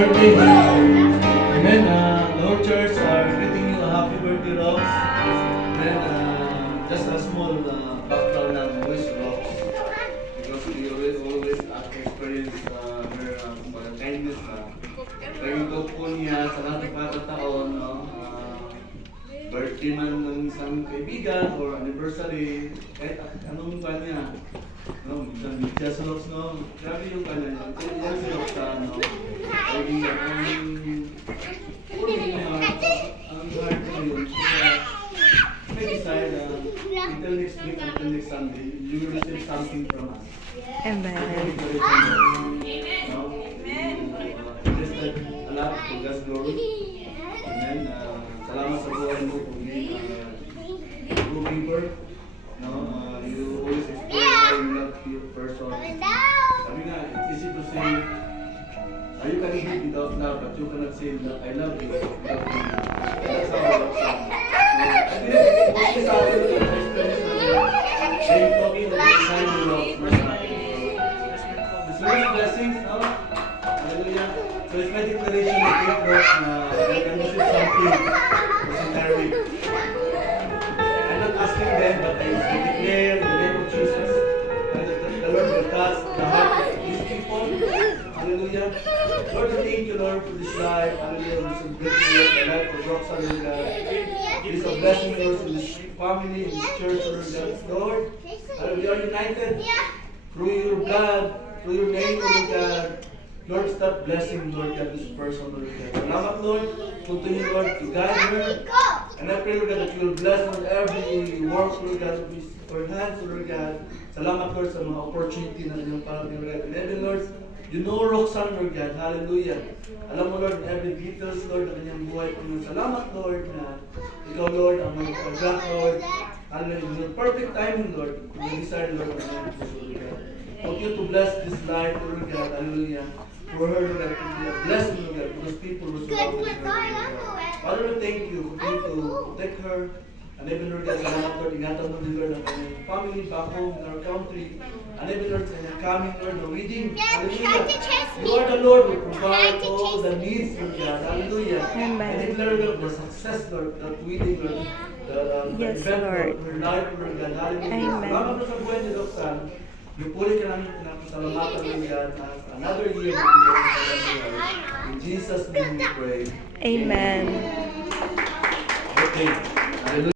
birthday. Amen. Lord Church are greeting you a happy birthday, Rox. Then, just a small background ng Voice Rox. Because we always experience her kindness. Pagigod po niya sa lahat ng pagkataon, no? Birthday man ng isang kaibigan or anniversary, kahit anong pa niya. No, siya sa Rox, no? Grabe yung kanya niya. Yan si Rox sa, no? Pagiging ang hard ko yun. May decide until next week, until next Sunday, you will receive something from us. Amen. No? Invested a lot to God's glory. Amen. Salamat sa buhay mo kung true giver. No, you always explain how you love your person. Sabi nga, it's easy to say, you can live without love, but you cannot say that I love you without me. That's how I love you. I didn't mostly sa akin yung experience na I'm talking about the time you love. It's very blessings, no? Hallelujah. So it's my declaration of faith, Lord, na I can receive something this entire week. I'm not asking them, but I declare the name of Jesus. The Lord will touch the heart of these people. Hallelujah. Lord, I thank you, Lord, for this life. Hallelujah. This is great, Lord, the life of Roxanne, Lord. It is a blessing, Lord, to this family, this church, Lord. Lord, we are united through your blood, through your name, Lord God. Lord, stop blessing, Lord God, this person, Lord God. Salamat, Lord. Continue, Lord, to guide her. And I pray, Lord God, that you will bless, Lord, every work, Lord God, of her hands, Lord God. Salamat, Lord, sa mga opportunity na inyong parating, Lord God. And even, Lord, you know Roxanne, Lord God. Hallelujah. Alam mo, Lord, every details, Lord, ng kanyang buhay. Panginoon. Salamat, Lord, na ikaw, Lord, ang magpagkat, Lord. Hallelujah. Your perfect timing, Lord. You desire, Lord, ang kanyang puso, Lord God. Help you to bless this life, Lord God. Hallelujah. For her, Lord God, to be a blessing, Lord God, for those people who surround her, Lord God. Father, we thank you. Continue to protect her. And even, Lord God, salamat, Lord, ingatan mo din, Lord, ang kanyang family back home in our country. And even, Lord, sa kanyang coming, Lord, the wedding. Hallelujah. You are the Lord who provide all the needs, Lord God. Hallelujah. And declare, Lord, the success, Lord, that wedding, Lord, the event, Lord, her life, Lord God. Hallelujah. Salamat mo sa buhay ni Roxanne. Pupuli ka namin pinapasalamatan, Lord God, as another year na in Jesus' name we pray. Amen. Okay.